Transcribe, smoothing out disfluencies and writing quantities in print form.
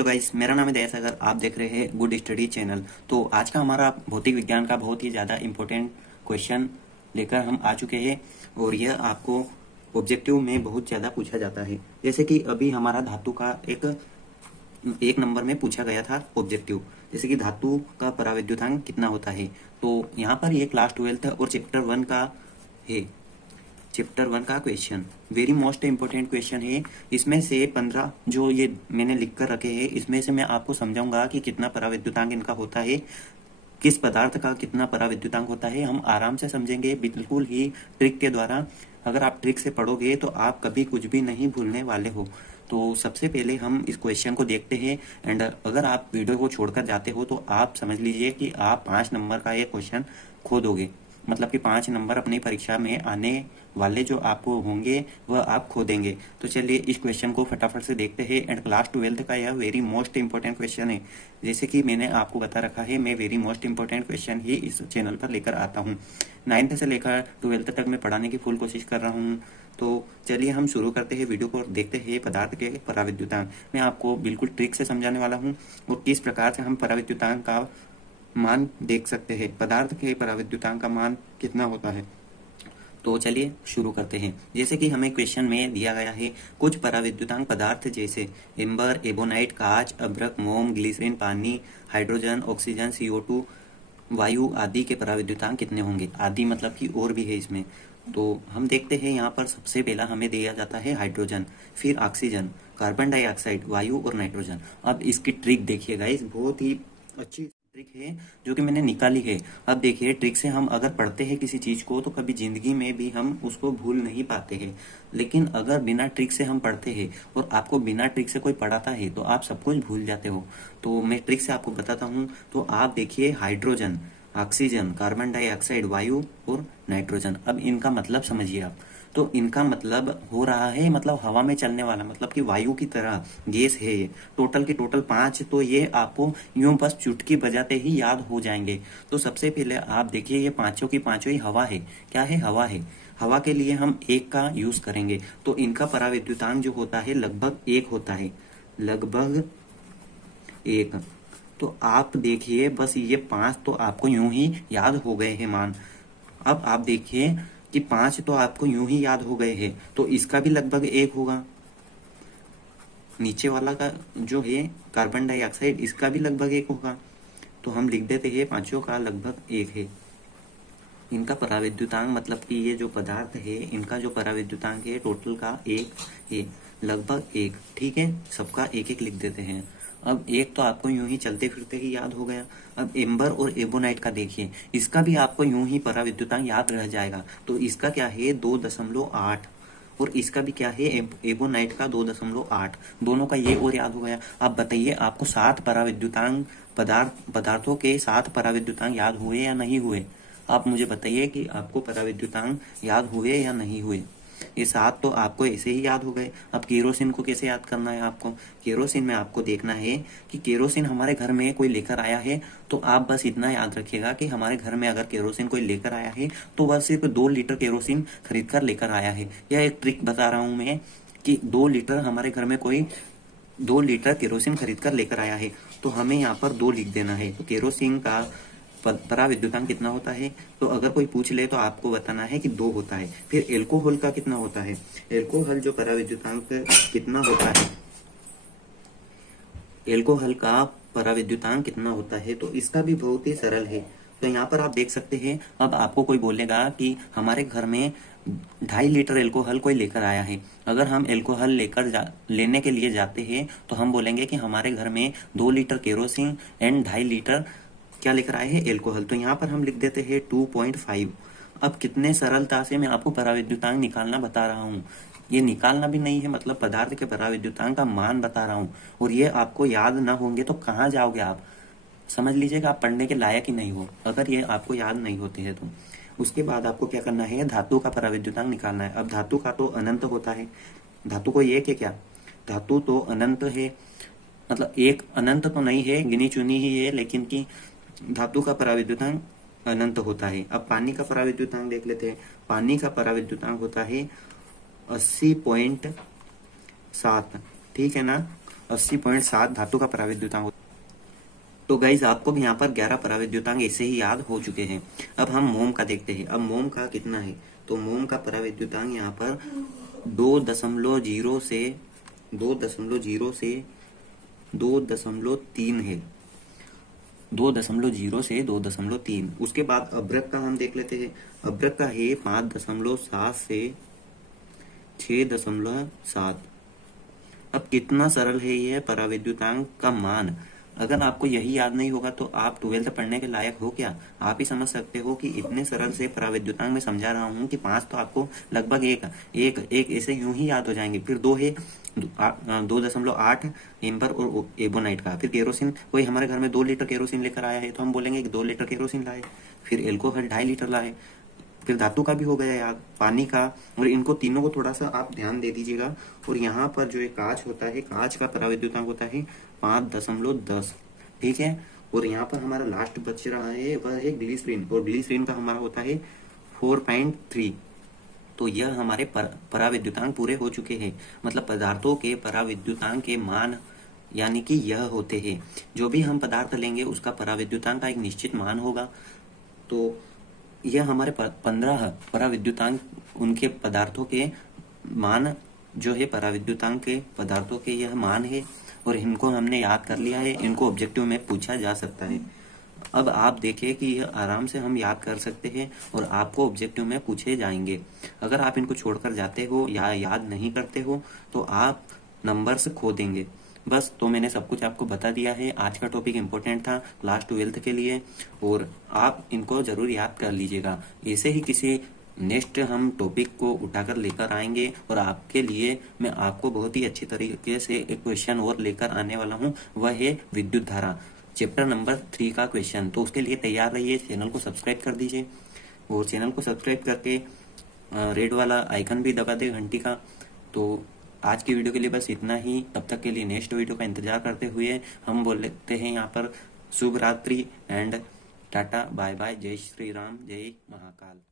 Hello guys, मेरा नाम है दया सागर। आप देख रहे हैं गुड स्टडी चैनल। तो आज का हमारा भौतिक विज्ञान का बहुत ही ज़्यादा इम्पोर्टेंट क्वेश्चन लेकर हम आ चुके हैं और यह आपको ऑब्जेक्टिव में बहुत ज़्यादा पूछा जाता है। जैसे कि अभी हमारा धातु का एक नंबर में पूछा गया था ऑब्जेक्टिव, जैसे कि धातु का परावैद्युतांक कितना होता है। तो यहाँ पर ये क्लास 12 और चैप्टर 1 का है। चैप्टर 1 का question very most important question है। इसमें से 15 जो ये मैंने लिख कर रखे हैं, इसमें से मैं आपको समझाऊंगा कि कितना परावैद्युतांक इनका होता है, किस पदार्थ का कितना परावैद्युतांक होता है। हम आराम से समझेंगे, बिल्कुल ही ट्रिक के द्वारा। अगर आप ट्रिक से पढ़ोगे तो आप कभी कुछ भी नहीं भूलने वाले हो। तो सबसे पहले हम इस क्वेश्चन को देखते हैं एंड अगर आप वीडियो को छोड़कर जाते हो तो आप समझ लीजिए कि आप 5 नंबर का ये क्वेश्चन खो दोगे। मतलब कि 5 नंबर अपनी परीक्षा में आने वाले जो आपको होंगे वह आप खो देंगे। तो चलिए इस क्वेश्चन को फटाफट से देखते हैं एंड क्लास 12 का यह वेरी मोस्ट इंपोर्टेंट क्वेश्चन है। जैसे कि मैंने आपको बता रखा है, मैं वेरी मोस्ट इंपोर्टेंट क्वेश्चन ही इस चैनल पर लेकर आता हूँ। 9th से लेकर 12th तक मैं पढ़ाने की फुल कोशिश कर रहा हूँ। तो चलिए हम शुरू करते हैं वीडियो को और देखते हैं पदार्थ के परावैद्युतांक। मैं आपको बिल्कुल ट्रिक से समझाने वाला हूँ और किस प्रकार से हम परावैद्युतांक का मान देख सकते हैं, पदार्थ के परावैद्युतांक का मान कितना होता है। तो चलिए शुरू करते हैं। जैसे कि हमें क्वेश्चन में दिया गया है कुछ परावैद्युतांक पदार्थ जैसे एम्बर, एबोनाइट, कांच, अभ्रक, मोम, ग्लिसरीन, पानी, हाइड्रोजन, ऑक्सीजन, CO2, वायु आदि के परावैद्युतांक कितने होंगे। आदि मतलब कि और भी है इसमें। तो हम देखते हैं यहाँ पर सबसे पहला हमें दिया जाता है हाइड्रोजन, फिर ऑक्सीजन, कार्बन डाइऑक्साइड, वायु और नाइट्रोजन। अब इसकी ट्रिक देखिएगा, इस बहुत ही अच्छी ट्रिक है जो कि मैंने निकाली है। अब देखिए, ट्रिक से हम अगर पढ़ते हैं किसी चीज को तो कभी जिंदगी में भी हम उसको भूल नहीं पाते हैं। लेकिन अगर बिना ट्रिक से हम पढ़ते हैं और आपको बिना ट्रिक से कोई पढ़ाता है तो आप सब कुछ भूल जाते हो। तो मैं ट्रिक से आपको बताता हूँ। तो आप देखिए, हाइड्रोजन, ऑक्सीजन, कार्बन डाइऑक्साइड, वायु और नाइट्रोजन। अब इनका मतलब समझिए आप। तो इनका मतलब हो रहा है, मतलब हवा में चलने वाला, मतलब कि वायु की तरह गैस है ये। टोटल के टोटल 5। तो ये आपको यूं बस चुटकी बजाते ही याद हो जाएंगे। तो सबसे पहले आप देखिए, ये पांचों की पांचों ही हवा है। क्या है? हवा है। हवा के लिए हम 1 का यूज करेंगे। तो इनका परावैद्युतांक जो होता है लगभग 1 होता है, लगभग 1। तो आप देखिए, बस ये 5 तो आपको यूं ही याद हो गए हैं मान। अब आप देखिए कि 5 तो आपको यूं ही याद हो गए हैं, तो इसका भी लगभग 1 होगा। नीचे वाला का जो है कार्बन डाइऑक्साइड, इसका भी लगभग 1 होगा। तो हम लिख देते हैं पांचों का लगभग 1 है। इनका परावैद्युतांक मतलब कि ये जो पदार्थ है इनका जो परावैद्युतांक है टोटल का 1 है, लगभग 1। ठीक है, सबका 1-1 लिख देते हैं। अब 1 तो आपको यूं ही चलते फिरते ही याद हो गया। अब एम्बर और एबोनाइट का देखिए, इसका भी आपको यूं ही परावैद्युतांक याद रह जाएगा। तो इसका क्या है? 2.8। और इसका भी क्या है? एबोनाइट का 2.8। दोनों का ये और याद हो गया। अब बताइए, आपको 7 परावैद्युतांक पदार्थों के 7 परावैद्युतांक याद हुए या नहीं हुए? आप मुझे बताइए कि आपको परावैद्युतांक याद हुए या नहीं हुए। ये 7 तो आपको ऐसे ही याद हो गए। अब केरोसिन को कैसे याद करना है आपको? केरोसिन में आपको देखना है कि केरोसिन हमारे घर में कोई लेकर आया है। तो आप बस इतना याद रखिएगा कि हमारे घर में अगर केरोसिन कोई लेकर आया है तो वह सिर्फ 2 लीटर केरोसिन खरीद कर लेकर आया है। यह एक ट्रिक बता रहा हूं मैं कि 2 लीटर हमारे घर में कोई 2 लीटर केरोसिन खरीद कर लेकर आया है। तो हमें यहाँ पर 2 लिख देना है। तो केरोसिन का परावैद्युतांक कितना होता है? तो अगर कोई पूछ ले तो आपको बताना है कि 2 होता है। फिर एल्कोहल का कितना होता है? एल्कोहल जो परावैद्युतांक कितना होता है? एल्कोहल का परावैद्युतांक कितना होता है? तो इसका भी बहुत ही सरल है। तो यहाँ पर आप देख सकते हैं। अब आपको कोई बोलेगा कि हमारे घर में 2.5 लीटर एल्कोहल कोई लेकर आया है। अगर हम एल्कोहल लेने के लिए जाते हैं तो हम बोलेंगे कि हमारे घर में 2 लीटर केरोसिन एंड 2.5 लीटर क्या लेकर आए हैं? एल्कोहल। तो यहाँ पर हम लिख देते हैं 2.5। अब कितने सरलता से मैं आपको परावैद्युतांक निकालना बता रहा हूँ। ये निकालना भी नहीं है, मतलब पदार्थ के परावैद्युतांक का मान बता रहा हूँ। और ये आपको याद ना होंगे तो कहाँ जाओगे आप? समझ लीजिएगा, आप पढ़ने के लायक ही नहीं हो अगर ये आपको याद नहीं होते हैं तो। उसके बाद आपको क्या करना है? धातु का परावैद्युतांक निकालना है। अब धातु का तो अनंत होता है। धातु को एक है क्या? धातु तो अनंत है, मतलब एक अनंत तो नहीं है, गिनी चुनी ही है, लेकिन की धातु का परावैद्युतांक अनंत होता है। अब पानी का परावैद्युतांक देख लेते हैं। पानी का परावैद्युतांक होता है 80.7। ठीक है ना? 80.7 धातु का पराविद्युतांक होता है। तो गाइज आपको यहाँ पर 11 पराविद्युतांक ऐसे ही याद हो चुके हैं। अब हम मोम का देखते हैं। अब मोम का कितना है, तो मोम का पराविद्युतांक यहाँ पर 2.0 से 2.3 है। 2.0 से 2.3। उसके बाद अभ्रक का हम देख लेते हैं। अभ्रक का है 5.7 से 6.7। अब कितना सरल है यह पराविद्युतांक का मान। अगर आपको यही याद नहीं होगा तो आप 12th पढ़ने के लायक हो क्या। आप ही समझ सकते हो कि इतने सरल से पराविद्युतांक में समझा रहा हूं कि 5 तो आपको लगभग एक ऐसे यूं ही याद हो जाएंगे। फिर 2 है 2.8 एम्बर और एबोनाइट का। फिर केरोसिन, कोई हमारे घर में 2 लीटर केरोसिन लेकर आया है तो हम बोलेंगे कि 2 लीटर केरोसिन लाए। फिर एल्कोहल 2.5 लीटर लाए। फिर धातु का भी हो गया याद, पानी का। और इनको तीनों को थोड़ा सा आप ध्यान दे दीजिएगा। और यहाँ पर जो एक कांच होता है, कांच का पराविद्युतांक होता है 5.10। ठीक है। और यहाँ पर हमारा लास्ट बच रहा है वह है ग्लिसरीन, और ग्लिसरीन का हमारा होता है 4.3। तो यह हमारे पराविद्युतांक पूरे हो चुके हैं। मतलब पदार्थों के पराविद्युतांक के मान यानी कि यह होते हैं। जो भी हम पदार्थ लेंगे उसका पराविद्युतांक का एक निश्चित मान होगा। तो यह हमारे 15 पराविद्युतांक उनके पदार्थों के मान जो है पराविद्युतांक के पदार्थों के यह मान है। और इनको हमने याद कर लिया है। इनको ऑब्जेक्टिव में पूछा जा सकता है। अब आप देखिए कि यह आराम से हम याद कर सकते हैं और आपको ऑब्जेक्टिव में पूछे जाएंगे। अगर आप इनको छोड़कर जाते हो या याद नहीं करते हो तो आप नंबर्स खो देंगे। बस, तो मैंने सब कुछ आपको बता दिया है। आज का टॉपिक इम्पोर्टेंट था क्लास 12th के लिए, और आप इनको जरूर याद कर लीजिएगा। ऐसे ही किसी नेक्स्ट हम टॉपिक को उठाकर लेकर आएंगे और आपके लिए मैं आपको बहुत ही अच्छी तरीके से एक क्वेश्चन और लेकर आने वाला हूं। वह है विद्युत धारा, चैप्टर नंबर 3 का क्वेश्चन। तो उसके लिए तैयार रहिए। चैनल को सब्सक्राइब कर दीजिए, और चैनल को सब्सक्राइब करके रेड वाला आइकन भी दबा दे घंटी का। तो आज की वीडियो के लिए बस इतना ही। तब तक के लिए नेक्स्ट वीडियो का इंतजार करते हुए हम बोल लेते हैं यहाँ पर शुभ रात्रि एंड टाटा बाय बाय। जय श्री राम, जय महाकाल।